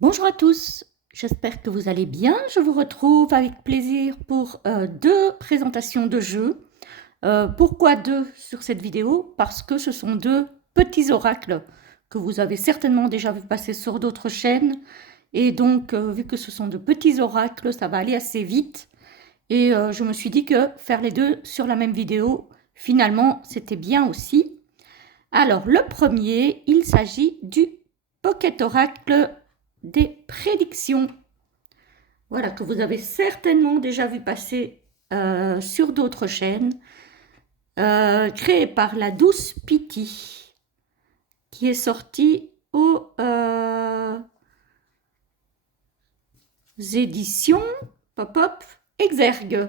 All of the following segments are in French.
Bonjour à tous, j'espère que vous allez bien. Je vous retrouve avec plaisir pour deux présentations de jeux. Pourquoi deux sur cette vidéo? Parce que ce sont deux petits oracles que vous avez certainement déjà vu passer sur d'autres chaînes. Et donc, vu que ce sont de petits oracles, ça va aller assez vite. Et je me suis dit que faire les deux sur la même vidéo, finalement, c'était bien aussi. Alors, le premier, il s'agit du Pocket Oracle des prédictions. Voilà, que vous avez certainement déjà vu passer sur d'autres chaînes, créé par la Douce Pity, qui est sortie aux éditions Pop-Up Exergue.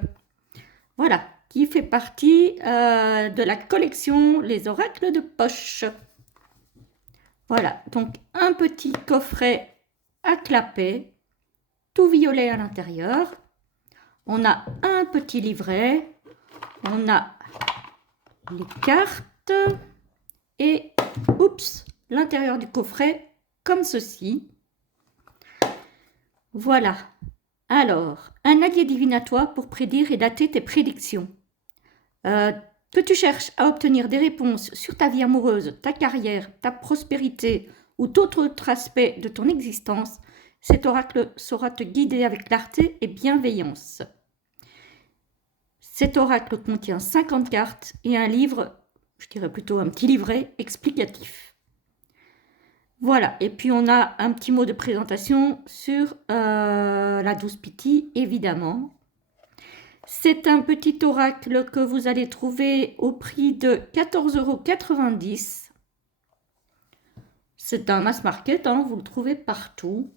Voilà, qui fait partie de la collection Les Oracles de Poche. Voilà, donc un petit coffret à clapet, tout violet à l'intérieur. On a un petit livret, on a les cartes et, oups, l'intérieur du coffret comme ceci. Voilà. Alors, un allié divinatoire pour prédire et dater tes prédictions. Que tu cherches à obtenir des réponses sur ta vie amoureuse, ta carrière, ta prospérité ou tout autre aspect de ton existence, cet oracle saura te guider avec clarté et bienveillance. Cet oracle contient 50 cartes et un livre, je dirais plutôt un petit livret explicatif. Voilà, et puis on a un petit mot de présentation sur la Douce Pity, évidemment. C'est un petit oracle que vous allez trouver au prix de 14,90 €. C'est un mass market, hein, vous le trouvez partout.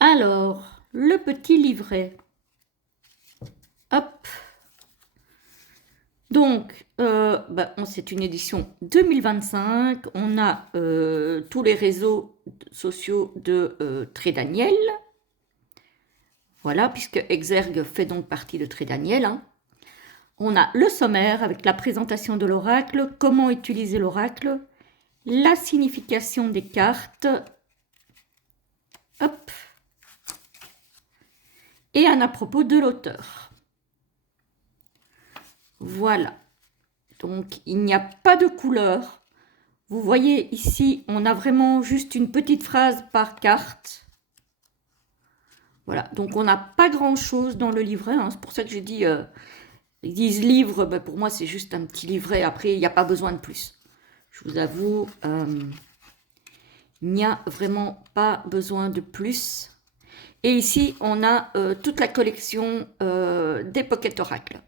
Alors, le petit livret. Hop. Donc, c'est une édition 2025. On a tous les réseaux sociaux de Trédaniel. Voilà, puisque Exergue fait donc partie de Trédaniel. Hein. On a le sommaire avec la présentation de l'oracle, comment utiliser l'oracle, la signification des cartes. Hop. Et un à propos de l'auteur. Voilà. Donc, il n'y a pas de couleur. Vous voyez ici, on a vraiment juste une petite phrase par carte. Voilà, donc on n'a pas grand-chose dans le livret. Hein. C'est pour ça que j'ai dit, ils disent livre, pour moi c'est juste un petit livret. Après, il n'y a pas besoin de plus. Je vous avoue, il n'y a vraiment pas besoin de plus. Et ici, on a toute la collection des Pocket Oracle.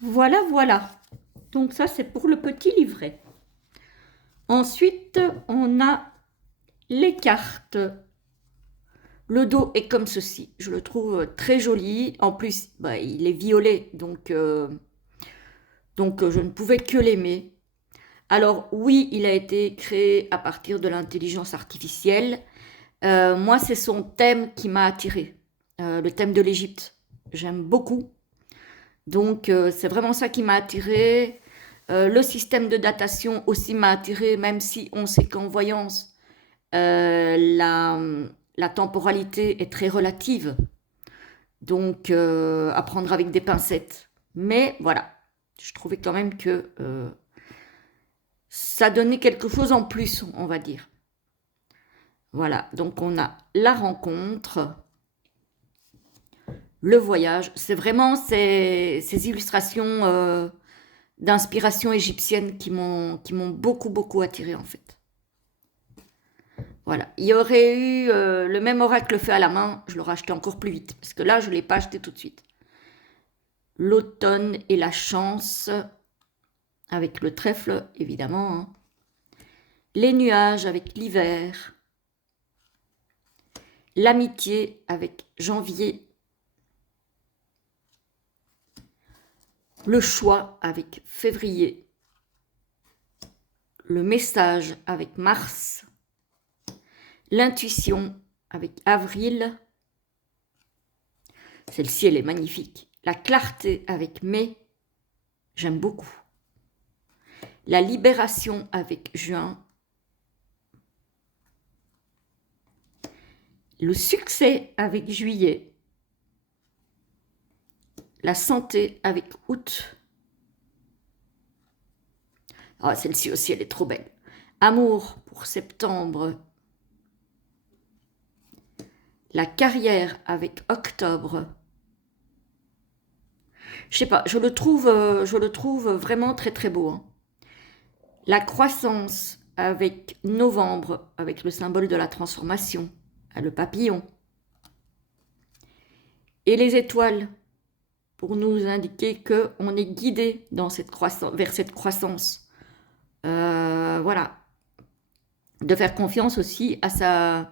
Voilà, voilà. Donc ça, c'est pour le petit livret. Ensuite, on a les cartes. Le dos est comme ceci. Je le trouve très joli. En plus, il est violet, donc je ne pouvais que l'aimer. Alors oui, il a été créé à partir de l'intelligence artificielle. Moi, c'est son thème qui m'a attirée. Le thème de l'Égypte. J'aime beaucoup. Donc, c'est vraiment ça qui m'a attirée. Le système de datation aussi m'a attirée, même si on sait qu'en voyance, la temporalité est très relative. Donc, à prendre avec des pincettes. Mais voilà, je trouvais quand même que ça donnait quelque chose en plus, on va dire. Voilà, donc on a la rencontre, le voyage. C'est vraiment ces illustrations d'inspiration égyptienne qui m'ont beaucoup, beaucoup attirée en fait. Voilà, il y aurait eu le même oracle fait à la main, je l'aurais acheté encore plus vite, parce que là, je ne l'ai pas acheté tout de suite. L'automne et la chance, avec le trèfle, évidemment. Hein. Les nuages avec l'hiver. L'amitié avec janvier. Le choix avec février. Le message avec mars. L'intuition avec avril. Celle-ci, elle est magnifique. La clarté avec mai. J'aime beaucoup. La libération avec juin. le succès avec juillet, la santé avec août. Ah, celle-ci aussi, elle est trop belle. Amour pour septembre. La carrière avec octobre. Je sais pas, je le trouve vraiment très très beau, hein. La croissance avec novembre, avec le symbole de la transformation, le papillon. Et les étoiles, pour nous indiquer qu'on est guidé dans cette croissance, vers cette croissance. Voilà. De faire confiance aussi à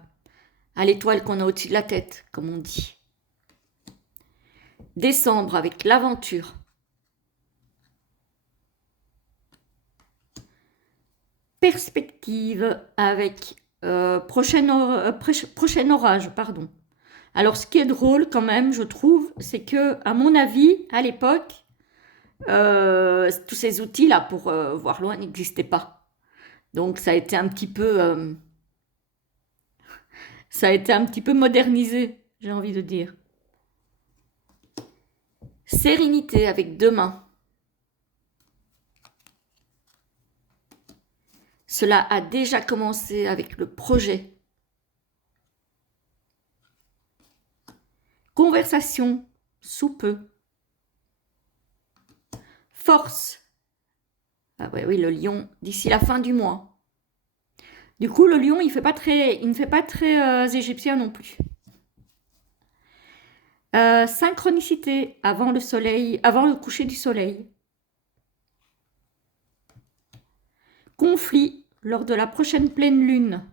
l'étoile qu'on a au-dessus de la tête, comme on dit. Décembre avec l'aventure. Perspective avec prochain orage, pardon. Alors, ce qui est drôle quand même, je trouve, c'est que, à mon avis, à l'époque, tous ces outils-là pour voir loin n'existaient pas. Donc, ça a été un petit peu modernisé, j'ai envie de dire. Sérénité avec demain. Cela a déjà commencé avec le projet. Conversation sous peu. Force. Ah ouais, oui, le lion, d'ici la fin du mois. Du coup, le lion, il ne fait pas très égyptien non plus. Synchronicité avant le coucher du soleil. Conflit lors de la prochaine pleine lune.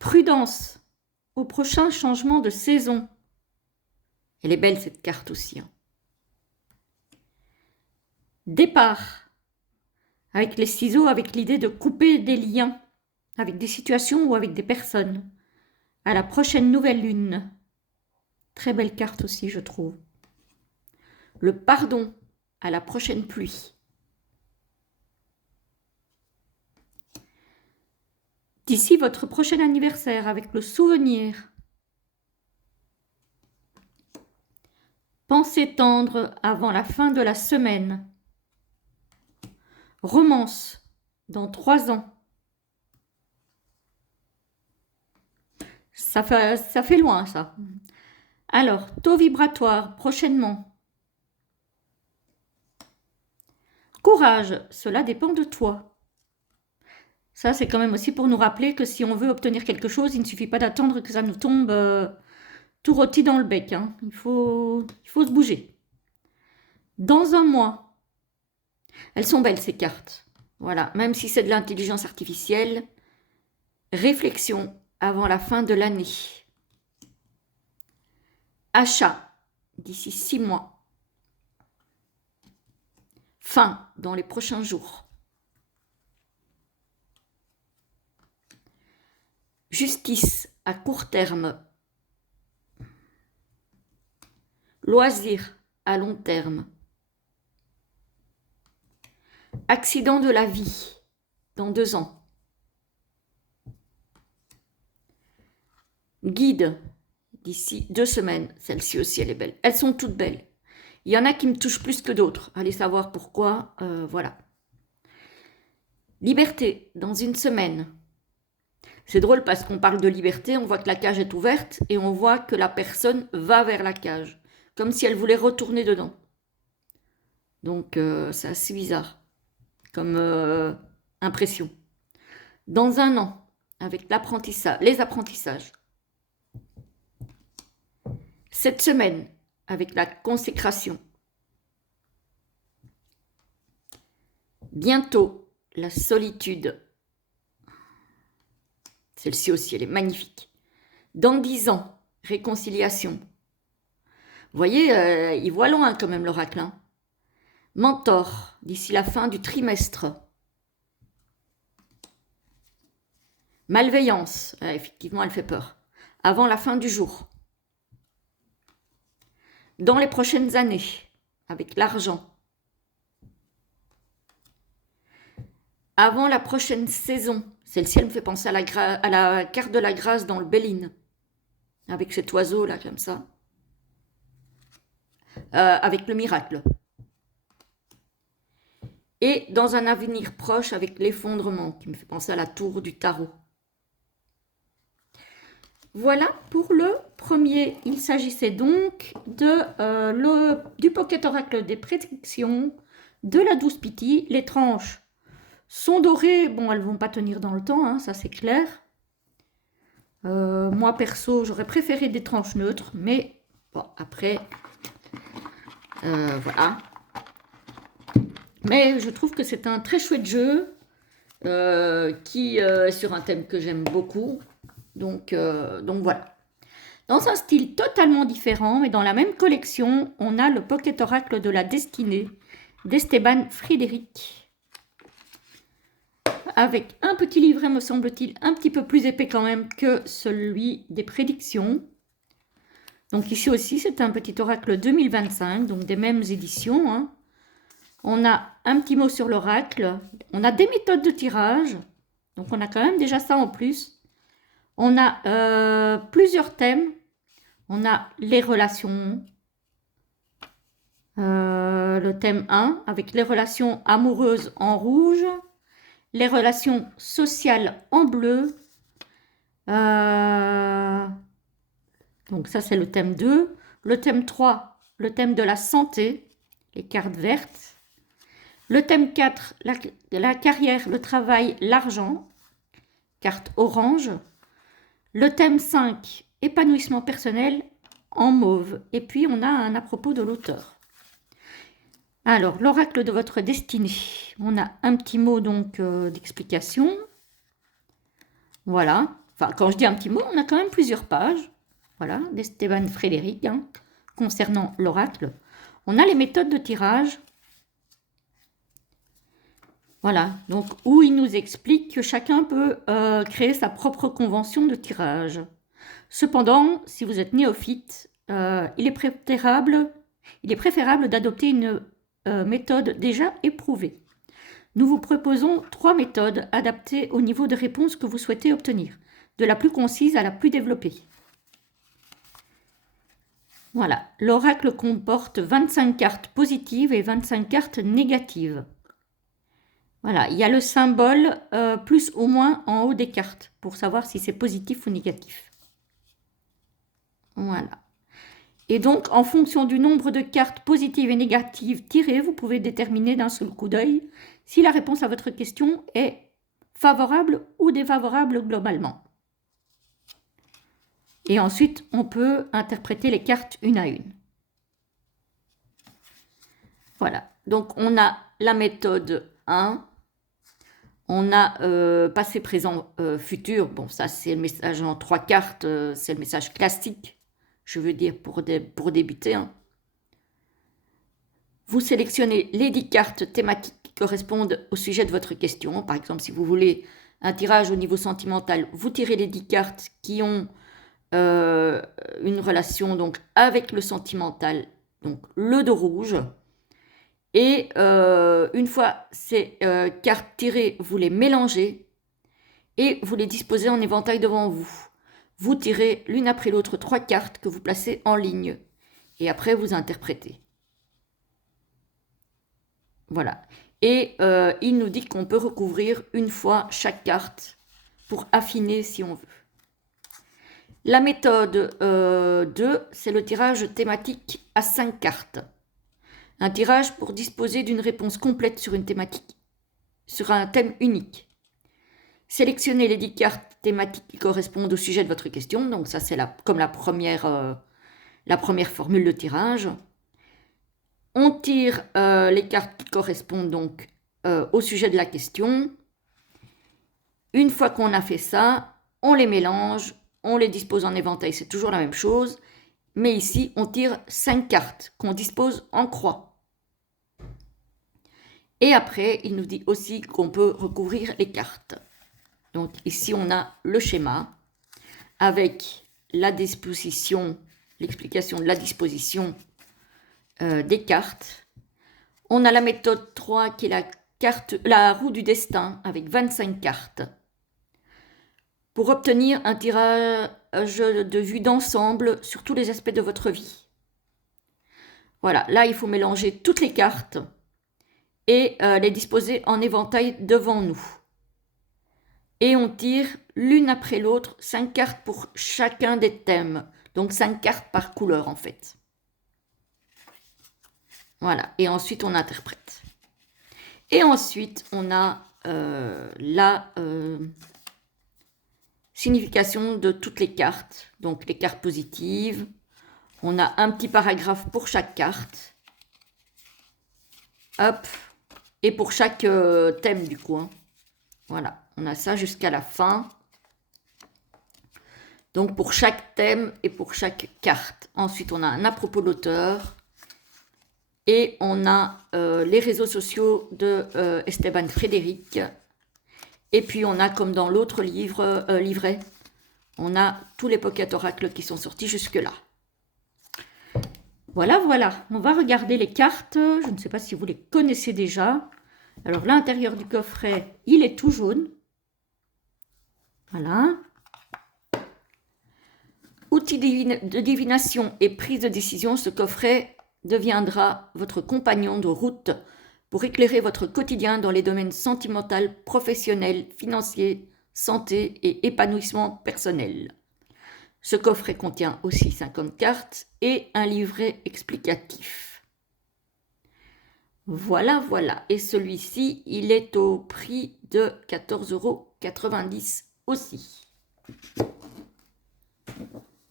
Prudence au prochain changement de saison. Elle est belle cette carte aussi, hein. Départ. Avec les ciseaux, avec l'idée de couper des liens avec des situations ou avec des personnes. À la prochaine nouvelle lune. Très belle carte aussi, je trouve. Le pardon à la prochaine pluie. D'ici votre prochain anniversaire avec le souvenir. Pensée tendre avant la fin de la semaine. Romance dans 3 ans. Ça fait loin, ça. Alors, taux vibratoire, prochainement. Courage, cela dépend de toi. Ça, c'est quand même aussi pour nous rappeler que si on veut obtenir quelque chose, il ne suffit pas d'attendre que ça nous tombe tout rôti dans le bec, hein. Il faut se bouger. Dans un mois. Elles sont belles, ces cartes. Voilà, même si c'est de l'intelligence artificielle. Réflexion avant la fin de l'année. Achat d'ici 6 mois. Fin dans les prochains jours. Justice à court terme. Loisir à long terme. Accident de la vie dans 2 ans. Guide d'ici 2 semaines. Celle-ci aussi, elle est belle. Elles sont toutes belles. Il y en a qui me touchent plus que d'autres. Allez savoir pourquoi. Voilà. Liberté dans 1 semaine. C'est drôle parce qu'on parle de liberté, on voit que la cage est ouverte et on voit que la personne va vers la cage, comme si elle voulait retourner dedans. Donc, c'est assez bizarre comme impression. Dans 1 an, avec les apprentissages. Cette semaine, avec la consécration. Bientôt, la solitude. Celle-ci aussi, elle est magnifique. Dans 10 ans, réconciliation. Vous voyez, il voit loin quand même l'oracle, hein. Mentor, d'ici la fin du trimestre. Malveillance, effectivement, elle fait peur. Avant la fin du jour. Dans les prochaines années, avec l'argent. Avant la prochaine saison, Celle-ci, elle me fait penser à la carte de la grâce dans le Béline, avec cet oiseau là, comme ça, avec le miracle. Et dans un avenir proche, avec l'effondrement, qui me fait penser à la tour du tarot. Voilà pour le premier. Il s'agissait donc du Pocket Oracle des prédictions, de la 12 Pity. Les tranches sont dorées. Bon, elles ne vont pas tenir dans le temps, hein, ça c'est clair. Moi, perso, j'aurais préféré des tranches neutres, mais bon, après, voilà. Mais je trouve que c'est un très chouette jeu qui est sur un thème que j'aime beaucoup. Donc voilà. Dans un style totalement différent, mais dans la même collection, on a le Pocket Oracle de la Destinée d'Esteban Frédéric. Avec un petit livret, me semble-t-il, un petit peu plus épais quand même que celui des prédictions. Donc ici aussi, c'est un petit oracle 2025, donc des mêmes éditions, hein. On a un petit mot sur l'oracle. On a des méthodes de tirage. Donc on a quand même déjà ça en plus. On a plusieurs thèmes. On a les relations. Le thème 1 avec les relations amoureuses en rouge. Les relations sociales en bleu. Donc ça c'est le thème 2. Le thème 3, le thème de la santé. Les cartes vertes. Le thème 4, la carrière, le travail, l'argent, carte orange. Le thème 5, épanouissement personnel, en mauve. Et puis, on a un à propos de l'auteur. Alors, l'oracle de votre destinée. On a un petit mot donc d'explication. Voilà. Enfin, quand je dis un petit mot, on a quand même plusieurs pages. Voilà, d'Esteban Frédéric, hein, concernant l'oracle. On a les méthodes de tirage. Voilà, donc où il nous explique que chacun peut créer sa propre convention de tirage. Cependant, si vous êtes néophyte, il est préférable d'adopter une méthode déjà éprouvée. Nous vous proposons 3 méthodes adaptées au niveau de réponse que vous souhaitez obtenir, de la plus concise à la plus développée. Voilà, l'oracle comporte 25 cartes positives et 25 cartes négatives. Voilà, il y a le symbole plus ou moins en haut des cartes pour savoir si c'est positif ou négatif. Voilà. Et donc, en fonction du nombre de cartes positives et négatives tirées, vous pouvez déterminer d'un seul coup d'œil si la réponse à votre question est favorable ou défavorable globalement. Et ensuite, on peut interpréter les cartes une à une. Voilà. Donc, on a la méthode 1. On a passé, présent, futur. Bon, ça, c'est le message en 3 cartes. C'est le message classique, je veux dire, pour débuter. Hein. Vous sélectionnez les 10 cartes thématiques qui correspondent au sujet de votre question. Par exemple, si vous voulez un tirage au niveau sentimental, vous tirez les 10 cartes qui ont une relation donc, avec le sentimental, donc le dos rouge. Et une fois ces cartes tirées, vous les mélangez et vous les disposez en éventail devant vous. Vous tirez l'une après l'autre 3 cartes que vous placez en ligne. Et après, vous interprétez. Voilà. Et il nous dit qu'on peut recouvrir une fois chaque carte pour affiner si on veut. La méthode 2, c'est le tirage thématique à 5 cartes. Un tirage pour disposer d'une réponse complète sur une thématique, sur un thème unique. Sélectionnez les 10 cartes thématiques qui correspondent au sujet de votre question. Donc ça, c'est comme la première formule de tirage. On tire les cartes qui correspondent donc au sujet de la question. Une fois qu'on a fait ça, on les mélange, on les dispose en éventail. C'est toujours la même chose. Mais ici, on tire 5 cartes qu'on dispose en croix. Et après, il nous dit aussi qu'on peut recouvrir les cartes. Donc ici, on a le schéma avec la disposition, l'explication de la disposition des cartes. On a la méthode 3 qui est la roue du destin avec 25 cartes. pour obtenir un tirage de vue d'ensemble sur tous les aspects de votre vie. Voilà, là il faut mélanger toutes les cartes et les disposer en éventail devant nous. Et on tire l'une après l'autre 5 cartes pour chacun des thèmes. Donc 5 cartes par couleur en fait. Voilà, et ensuite on interprète. Et ensuite on a la signification de toutes les cartes. Donc les cartes positives. On a un petit paragraphe pour chaque carte. Hop. Et pour chaque thème du coup. Hein. Voilà, on a ça jusqu'à la fin. Donc pour chaque thème et pour chaque carte. Ensuite, on a un à propos de l'auteur. Et on a les réseaux sociaux de Esteban Frédéric. Et puis on a, comme dans l'autre livret, on a tous les pocket oracles qui sont sortis jusque-là. Voilà, voilà. On va regarder les cartes. Je ne sais pas si vous les connaissez déjà. Alors, l'intérieur du coffret, il est tout jaune. Voilà. Outil de divination et prise de décision, ce coffret deviendra votre compagnon de route pour éclairer votre quotidien dans les domaines sentimental, professionnel, financier, santé et épanouissement personnel. Ce coffret contient aussi 50 cartes et un livret explicatif. Voilà, voilà. Et celui-ci, il est au prix de 14,90 € aussi.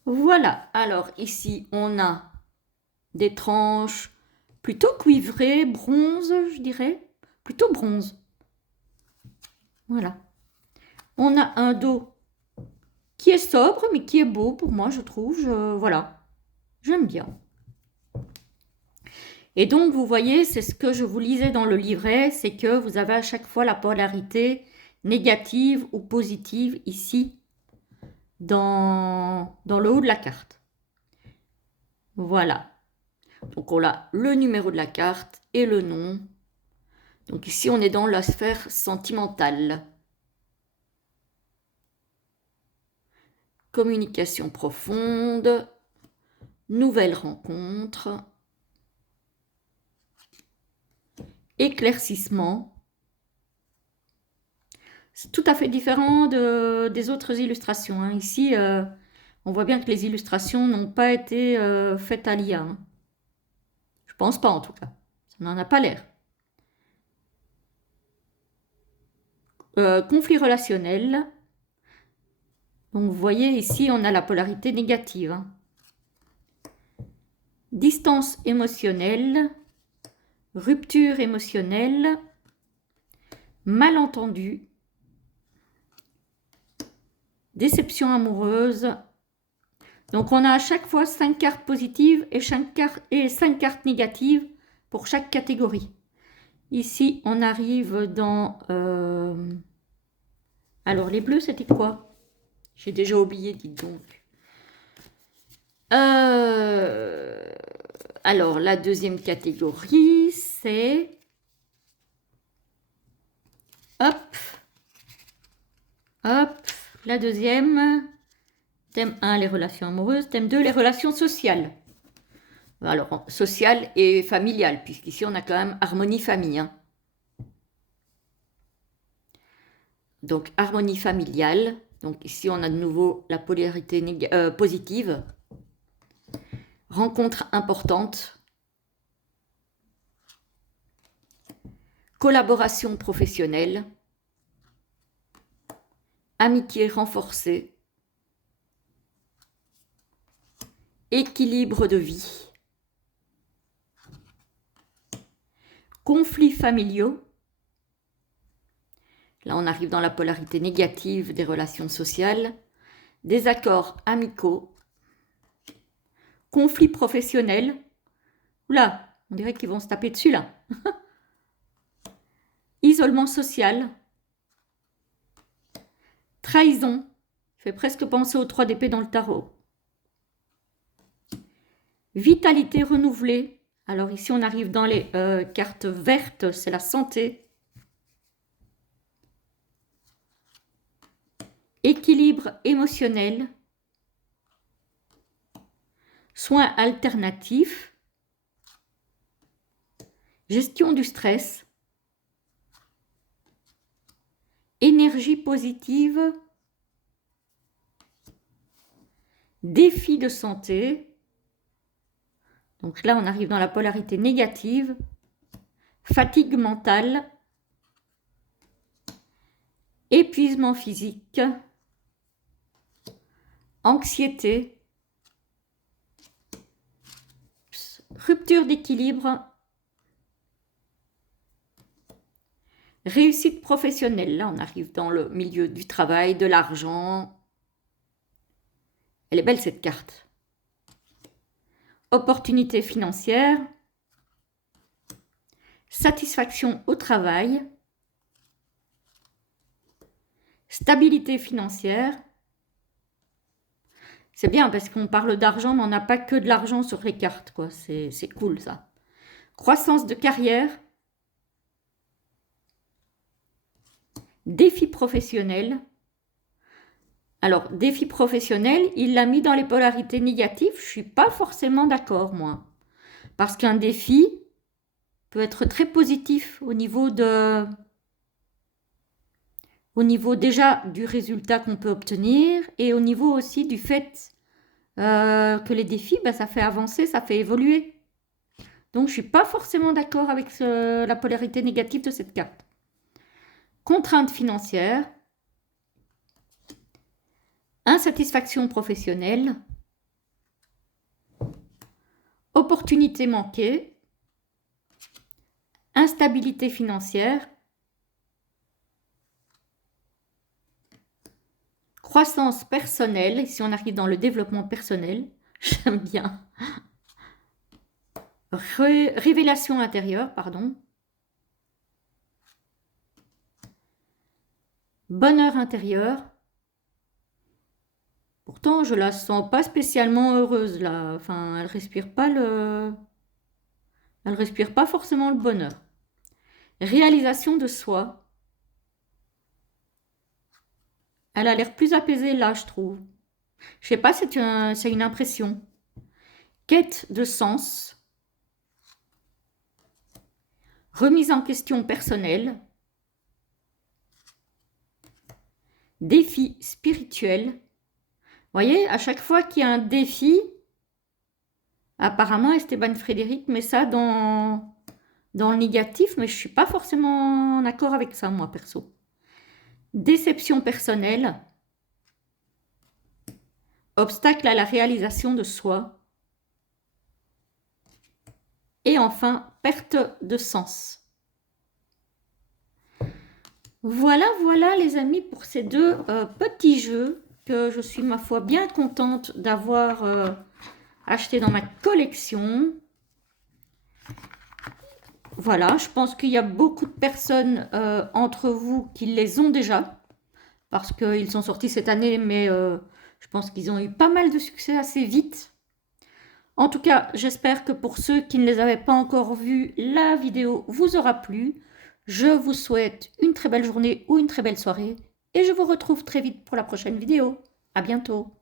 Voilà. Alors ici, on a des tranches plutôt cuivrées, bronze, je dirais. Plutôt bronze. Voilà. On a un dos qui est sobre, mais qui est beau pour moi, je trouve. Voilà. J'aime bien. Et donc, vous voyez, c'est ce que je vous lisais dans le livret, c'est que vous avez à chaque fois la polarité négative ou positive ici, dans le haut de la carte. Voilà. Donc, on a le numéro de la carte et le nom. Donc, ici, on est dans la sphère sentimentale. Communication profonde. Nouvelle rencontre. Éclaircissement. C'est tout à fait différent des autres illustrations. Hein. Ici, on voit bien que les illustrations n'ont pas été faites à l'IA. Hein. Je pense pas en tout cas. Ça n'en a pas l'air. Conflit relationnel. Donc vous voyez ici, on a la polarité négative. Hein. Distance émotionnelle. Rupture émotionnelle. Malentendu. Déception amoureuse. Donc on a à chaque fois 5 cartes positives et 5 cartes négatives pour chaque catégorie. Ici, on arrive dans... Alors, les bleus, c'était quoi? J'ai déjà oublié, dites donc. Alors, la deuxième catégorie, c'est... Hop. Hop. La deuxième. Thème 1, les relations amoureuses. Thème 2, les relations sociales. Alors, sociales et familiales, puisqu'ici, on a quand même harmonie famille. Hein. Donc, harmonie familiale. Donc, ici, on a de nouveau la polarité positive. Rencontre importante. Collaboration professionnelle. Amitié renforcée. Équilibre de vie. Conflits familiaux. Là, on arrive dans la polarité négative des relations sociales. Désaccords amicaux. Conflits professionnels. Oula, on dirait qu'ils vont se taper dessus là. Isolement social. Trahison. Fait presque penser aux 3 d'épée dans le tarot. Vitalité renouvelée. Alors ici, on arrive dans les cartes vertes, c'est la santé. équilibre émotionnel, soins alternatifs, gestion du stress, énergie positive, défis de santé. Donc là, on arrive dans la polarité négative, fatigue mentale, épuisement physique, anxiété, rupture d'équilibre, réussite professionnelle. Là, on arrive dans le milieu du travail, de l'argent. Elle est belle cette carte. Opportunité financière, satisfaction au travail, stabilité financière. C'est bien parce qu'on parle d'argent, mais on n'a pas que de l'argent sur les cartes, quoi. C'est cool ça. Croissance de carrière, défi professionnel. Alors, défi professionnel, il l'a mis dans les polarités négatives. Je ne suis pas forcément d'accord, moi. Parce qu'un défi peut être très positif au niveau déjà du résultat qu'on peut obtenir et au niveau aussi du fait que les défis, ça fait avancer, ça fait évoluer. Donc, je ne suis pas forcément d'accord avec la polarité négative de cette carte. Contrainte financière, insatisfaction professionnelle, opportunité manquée, instabilité financière, croissance personnelle. Ici, on arrive dans le développement personnel. J'aime bien. Révélation intérieure, pardon. Bonheur intérieur. Pourtant, je la sens pas spécialement heureuse là. Enfin, elle respire pas forcément le bonheur. Réalisation de soi. Elle a l'air plus apaisée là, je trouve. Je sais pas, c'est une impression. Quête de sens. Remise en question personnelle. Défi spirituel. Vous voyez, à chaque fois qu'il y a un défi, apparemment Esteban Frédéric met ça dans le négatif, mais je ne suis pas forcément d'accord avec ça, moi, perso. Déception personnelle. Obstacle à la réalisation de soi. Et enfin, perte de sens. Voilà les amis pour ces deux petits jeux que je suis ma foi bien contente d'avoir acheté dans ma collection. Voilà, je pense qu'il y a beaucoup de personnes entre vous qui les ont déjà parce qu'ils sont sortis cette année, mais je pense qu'ils ont eu pas mal de succès assez vite. En tout cas, j'espère que pour ceux qui ne les avaient pas encore vus, la vidéo vous aura plu. Je vous souhaite une très belle journée ou une très belle soirée et je vous retrouve très vite pour la prochaine vidéo. À bientôt.